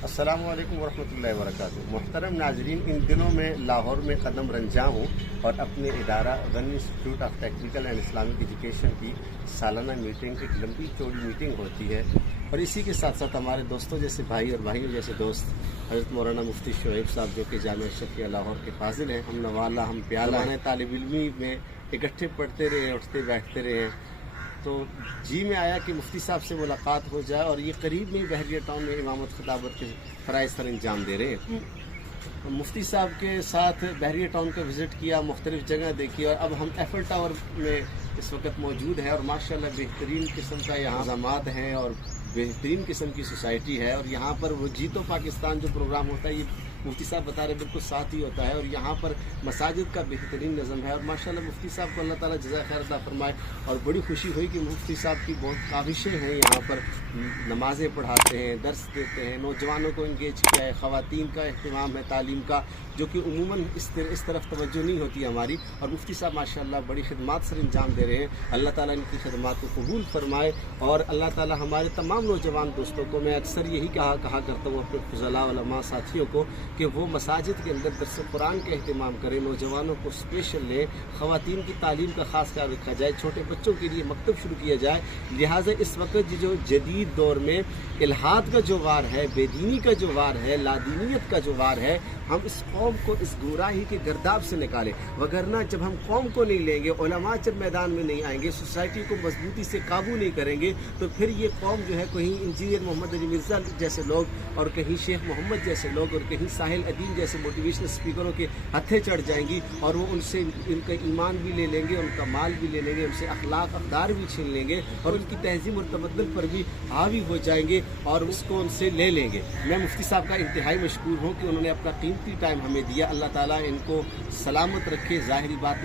अस्सलामु अलैकुम वरहमतुल्लाहि वबरकातुहू। मुहतरम नाजरीन, इन दिनों में लाहौर में कदम रंजा हूँ और अपने इदारा gun institute of technical and Islamic education की सालाना मीटिंग, एक लंबी चौड़ी मीटिंग होती है और इसी के साथ साथ हमारे दोस्तों जैसे भाई और भाइयों जैसे दोस्त हज़रत मौलाना मुफ्ती शोएब साहब जो कि जामिया अशरफिया लाहौर के फाजिल हैं, हम नवाला हम प्याला हैं, तालिब इल्मी में इकट्ठे पढ़ते रहे, उठते बैठते रहे। तो जी में आया कि मुफ्ती साहब से मुलाकात हो जाए और ये करीब में बहरिया टाउन में इमामत खिताबत के फ़राइज़ सर अंजाम दे रहे हैं। तो मुफ्ती साहब के साथ बहरिया टाउन का विज़िट किया, मुख्तलिफ़ जगह देखी और अब हम एफल टावर में इस वक्त मौजूद है और माशाल्लाह बेहतरीन किस्म का यहाँ इंतज़ामात हैं और बेहतरीन किस्म की सोसाइटी है। और यहाँ पर वो जीतो पाकिस्तान जो प्रोग्राम होता है, ये मुफ्ती साहब बता रहे बिल्कुल साथ ही होता है और यहाँ पर मसाजिद का बेहतरीन नज़म है और माशाल्लाह मुफ्ती साहब को अल्लाह ताला जज़ा खैर अता फरमाए। और बड़ी खुशी हुई कि मुफ्ती साहब की बहुत काविशें हैं, यहाँ पर नमाज़ें पढ़ाते हैं, दर्स देते हैं, नौजवानों को इंगेज किया है, ख़वातीन का अहतमाम है तालीम का, जो कि उमूमन इस तरफ तवज्जो नहीं होती हमारी। और मुफ्ती साहब माशाल्लाह बड़ी खिदमत सर अंजाम दे रहे हैं। अल्लाह ताला इनकी खिदमत को कबूल फरमाए और अल्लाह ताला हमारे तमाम नौजवान दोस्तों को, मैं अक्सर यही कहा करता हूँ अपने फुज़ला उलमा साथियों को कि वो मसाजिद के अंदर दर्स कुरान का अहतमाम करें, नौजवानों को स्पेशल लें, ख़वातीन की तालीम का ख़ास ख्याल रखा जाए, छोटे बच्चों के लिए मकतब शुरू किया जाए। लिहाजा इस वक्त जो जदीद दौर में इल्हाद का जो वार है, बेदीनी का जो वार है, लादीनियत का जो वार है, हम इस कौम को इस गुमराही के गर्दाब से निकालें। वगरना जब हम कौम को नहीं लेंगे, उलमा जब मैदान में नहीं आएंगे, सोसाइटी को मजबूती से काबू नहीं करेंगे, तो फिर ये कौम जो है कहीं इंजीनियर मोहम्मद अली मिर्ज़ा जैसे लोग और कहीं शेख मोहम्मद जैसे लोग और कहीं साहिल अदीम जैसे मोटिवेशनल स्पीकरों के हत्थे चढ़ जाएंगी और वो उनसे इनका ईमान भी ले लेंगे, उनका माल भी ले लेंगे, उनसे अखलाक अक़दार भी छीन लेंगे और उनकी तहज़ीब और तमद्दुन पर भी हावी हो जाएंगे और उसको उनसे ले लेंगे। मैं मुफ्ती साहब का इंतहाई मशकूर हूँ कि उन्होंने अपना कीमती टाइम हमें दिया। अल्लाह ताला इनको सलामत रखे, ज़ाहिरी बात